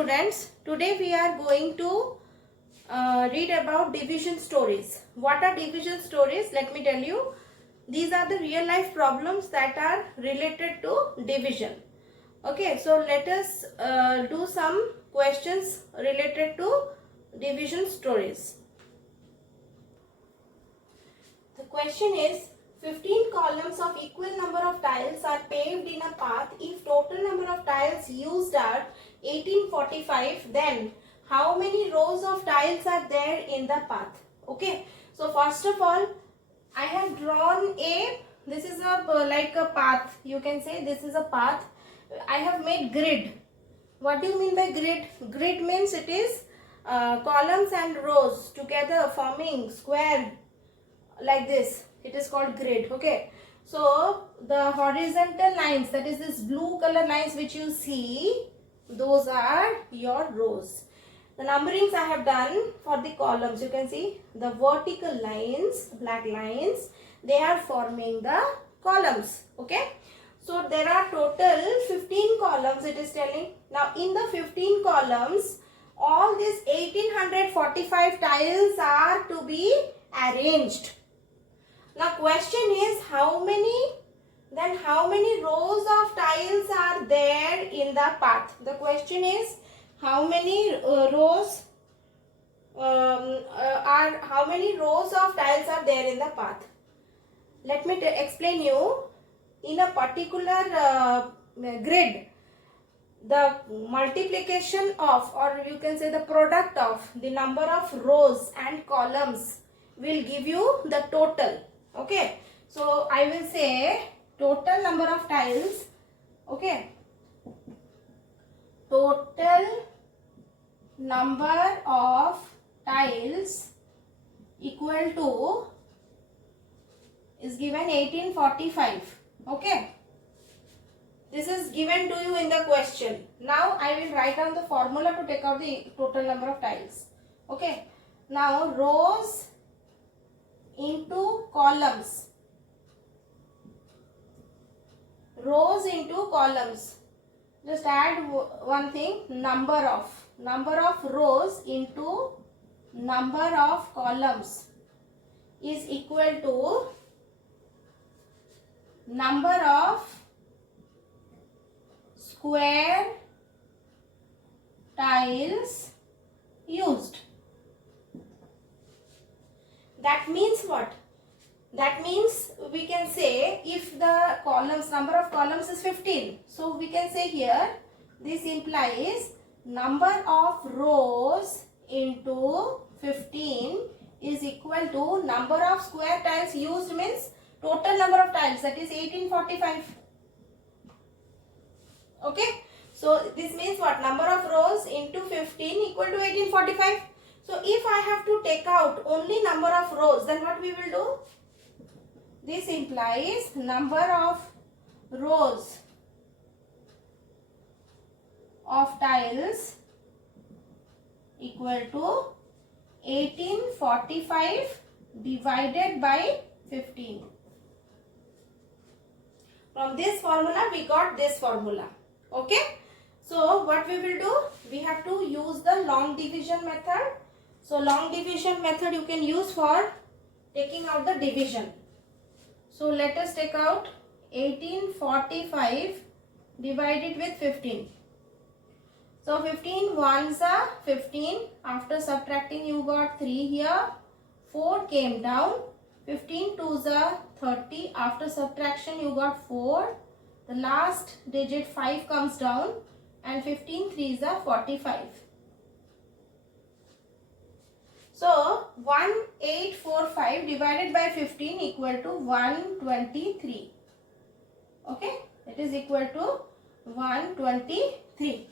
students, today we are going to read about division stories. What are division stories? Let me tell you. These are the real life problems that are related to division. Okay, so let us do some questions related to division stories. The question is, 15 columns of equal number of tiles are paved in a path. If total number of tiles used are 1845, then how many rows of tiles are there in the path? Okay, so first of all, I have drawn this is like a path. You can say this is a path. I have made grid. What do you mean by grid? Grid means it is columns and rows together forming square like this. It is called grid. Okay, so the horizontal lines, that is this blue color lines which you see, those are your rows. The numberings I have done for the columns, you can see the vertical lines, black lines, they are forming the columns. Okay, so there are total 15 columns, it is telling. Now in the 15 columns, all these 1845 tiles are to be arranged. Now question is how many rows of tiles are there in the path? The question is how many rows of tiles are there in the path? Let me explain you. In a particular grid, the multiplication of, or you can say the product of, the number of rows and columns will give you the total. Okay, so I will say total number of tiles. Okay, total number of tiles equal to is given 1845. Okay, this is given to you in the question. Now I will write down the formula to take out the total number of tiles. Okay, now rows into columns. Rows into columns. Just add one thing, number of rows into number of columns is equal to number of square tiles used. That means what? That means we can say if the number of columns is 15. So we can say here this implies number of rows into 15 is equal to number of square tiles used, means total number of tiles, that is 1845. Okay, so this means what? Number of rows into 15 equal to 1845. So if I have to take out only number of rows, then what we will do? This implies number of rows of tiles equal to 1845 divided by 15. From this formula we got this formula. Okay, so what we will do? We have to use the long division method. So long division method you can use for taking out the division. So let us take out 1845 divided with 15. So 15 ones are 15. After subtracting you got 3 here. 4 came down. 15 twos are 30. After subtraction you got 4. The last digit 5 comes down. And 15 threes are 45. So 1845 divided by 15 equal to 123. Okay, it is equal to 123.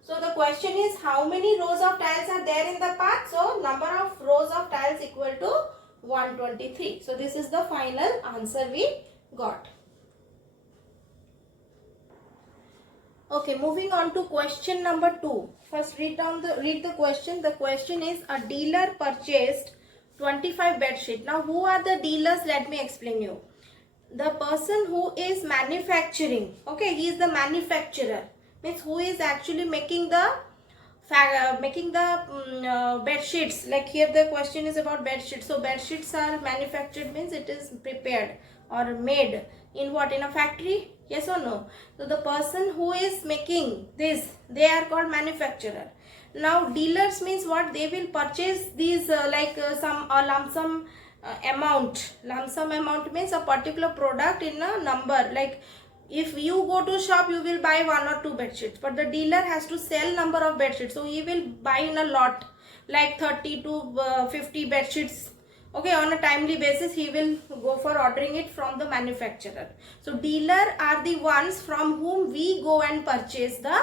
So the question is how many rows of tiles are there in the path? So number of rows of tiles equal to 123. So this is the final answer we got. Okay, moving on to question number 2. First read the question. The question is, a dealer purchased 25 bed sheet. Now who are the dealers? Let me explain you. The person who is manufacturing, okay, he is the manufacturer, means who is actually making the making the bed sheets. Like here the question is about bed sheets. So bed sheets are manufactured means it is prepared or made in what, in a factory? Yes or no? So the person who is making this, they are called manufacturer. Now dealers means what? They will purchase these some lump sum amount. Lump sum amount means a particular product in a number. Like if you go to shop, you will buy one or two bed sheets, but the dealer has to sell number of bed sheets, so he will buy in a lot, like 30 to 50 bed sheets. Okay, on a timely basis he will go for ordering it from the manufacturer. So dealer are the ones from whom we go and purchase the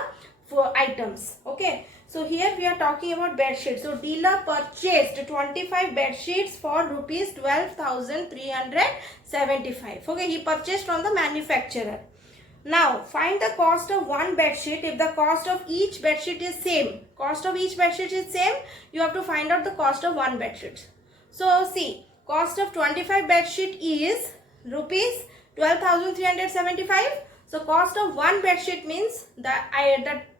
items. Okay, so here we are talking about bed sheets. So dealer purchased 25 bed sheets for rupees 12,375. Okay, he purchased from the manufacturer. Now find the cost of one bed sheet. If the cost of each bed sheet is same, you have to find out the cost of one bed sheet. So see, cost of 25 bed sheet is rupees 12,375. So cost of one bed sheet means the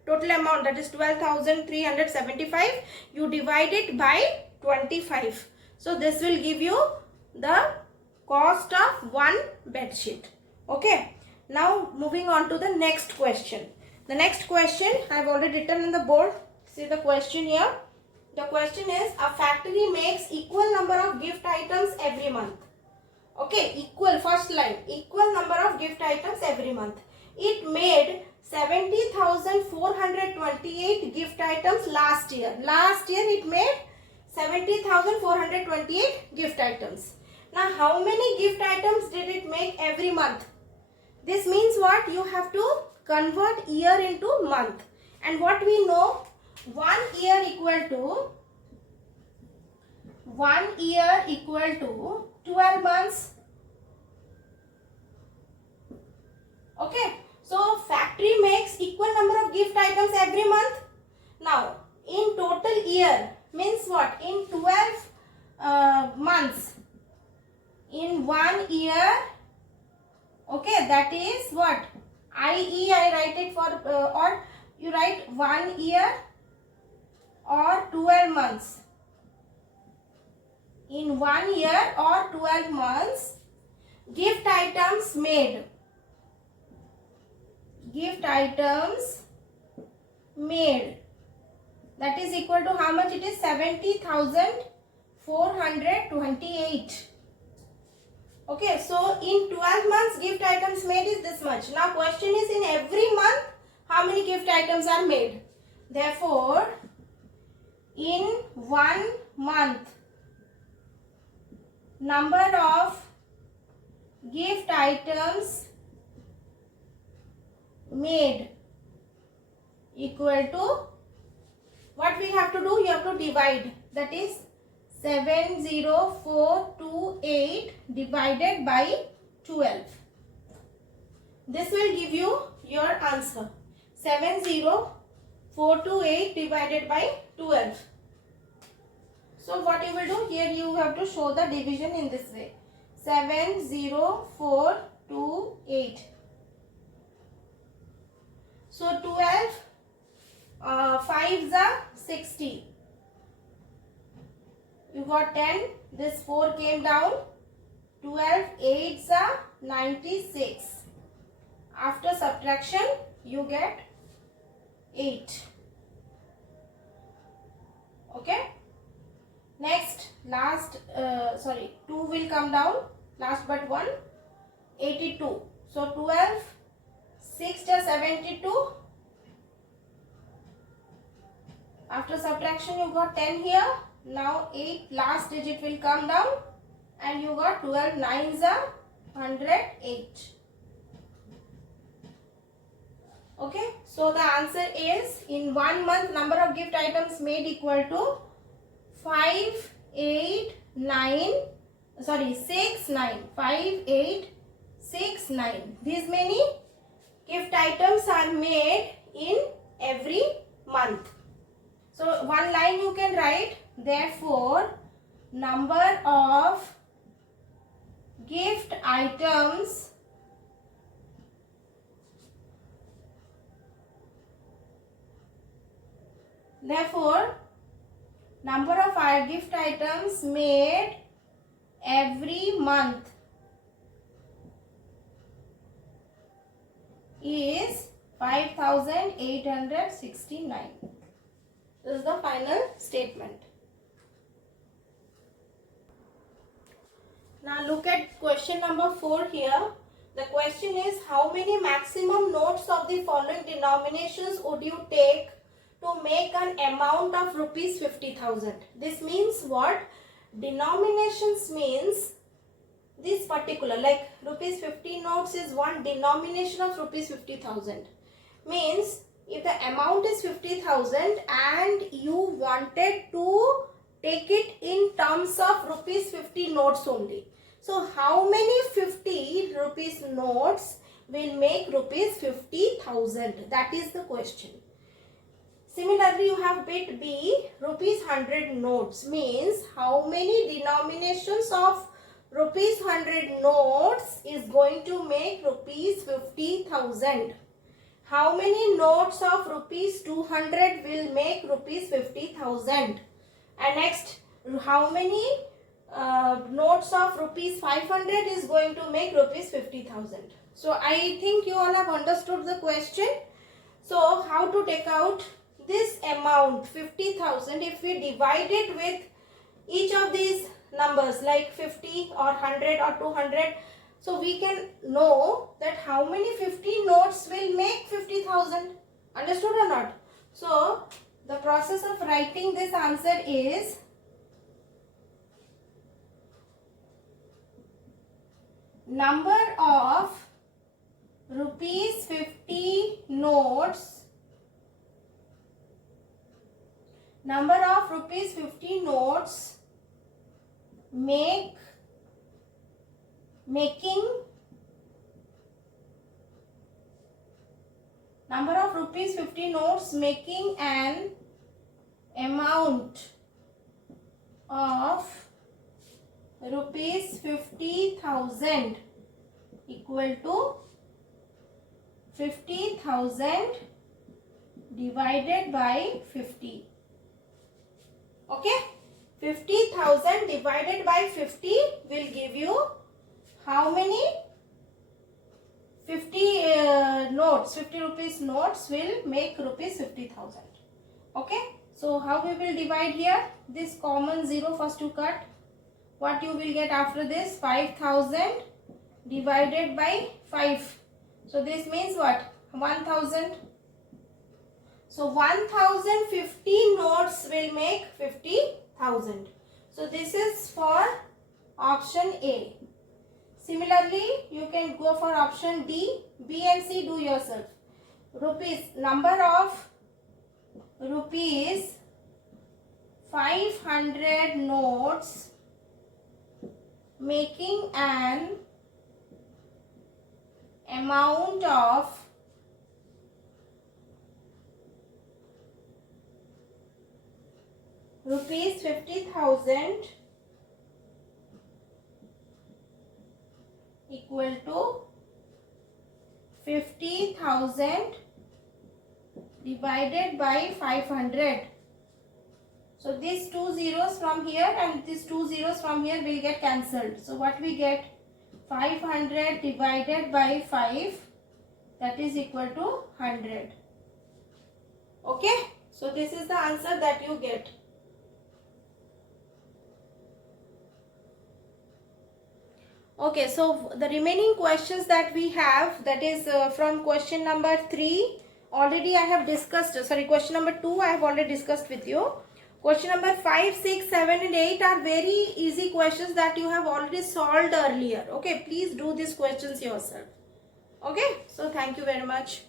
total amount, that is 12,375. You divide it by 25. So this will give you the cost of one bed sheet. Okay. Now moving on to the next question. The next question I have already written on the board. See the question here. The question is, a factory makes equal number of gift items every month. Okay, equal, first line, equal number of gift items every month. It made 70,428 gift items last year. Last year it made 70,428 gift items. Now how many gift items did it make every month? This means what? You have to convert year into month. And what we know, 1 year equal to 12 months. Okay. So factory makes equal number of gift items every month. Now in total year means what? In 12 months. In 1 year. Okay, that is what? I.e. I write it for or you write 1 year or 12 months. In 1 year or 12 months, gift items made. Gift items made. That is equal to how much it is? 70,428. Okay, so in 12 months gift items made is this much. Now question is, in every month how many gift items are made? Therefore, in 1 month number of gift items made equal to, what we have to do? You have to divide. That is 70428 divided by 12. This will give you your answer. 70428 divided by 12. So what you will do? Here you have to show the division in this way. 70428. So 12 5s are 60. You got 10. This 4 came down. 12 8s are 96. After subtraction you get 8. Okay. Next, last 2 will come down. Last but 1. 82. So 12 6 are 72. After subtraction you got 10 here. Now 8 last digit will come down and you got 12 9s are 108. Okay, so the answer is, in 1 month number of gift items made equal to 6 9 5 8 6 9. These many gift items are made in every month. So one line you can write, therefore number of gift items Therefore, number of our gift items made every month is 5869. This is the final statement. Now look at question number 4 here. The question is, how many maximum notes of the following denominations would you take to make an amount of rupees 50,000? This means what? Denominations means this particular, like rupees 50 notes is one denomination of rupees 50,000. Means if the amount is 50,000 and you wanted to take it in terms of rupees 50 notes only. So how many 50 rupees notes will make rupees 50,000? That is the question. Similarly, you have bit B, rupees 100 notes, means how many denominations of rupees 100 notes is going to make rupees 50,000. How many notes of rupees 200 will make rupees 50,000? And next, how many notes of rupees 500 is going to make rupees 50,000? So I think you all have understood the question. So how to take out this amount 50,000 if we divide it with each of these numbers like 50 or 100 or 200? So we can know that how many 50 notes will make 50,000. Understood or not? So the process of writing this answer is number of rupees 50 notes, number of rupees 50 notes making number of rupees 50 notes making an amount of rupees 50,000 equal to 50,000 divided by 50. Okay, 50,000 divided by 50 will give you how many 50 notes, 50 rupees notes will make rupees 50,000. Okay, so how we will divide here? This common 0 first to cut. What you will get after this? 5,000 divided by 5. So this means what? 1,000. So 1,050 notes will make 50,000. So this is for option A. Similarly, you can go for option D. B and C do yourself. Rupees, number of rupees 500 notes making an amount of rupees 50,000 equal to 50,000 divided by 500. So these two zeros from here and these two zeros from here will get cancelled. So what we get? 500 divided by 5, that is equal to 100. Okay, so this is the answer that you get. Okay, so the remaining questions that we have, that is from question number 3 already I have discussed, sorry, question number 2 I have already discussed with you. Question number 5, 6, 7 and 8 are very easy questions that you have already solved earlier. Okay, please do these questions yourself. Okay, so thank you very much.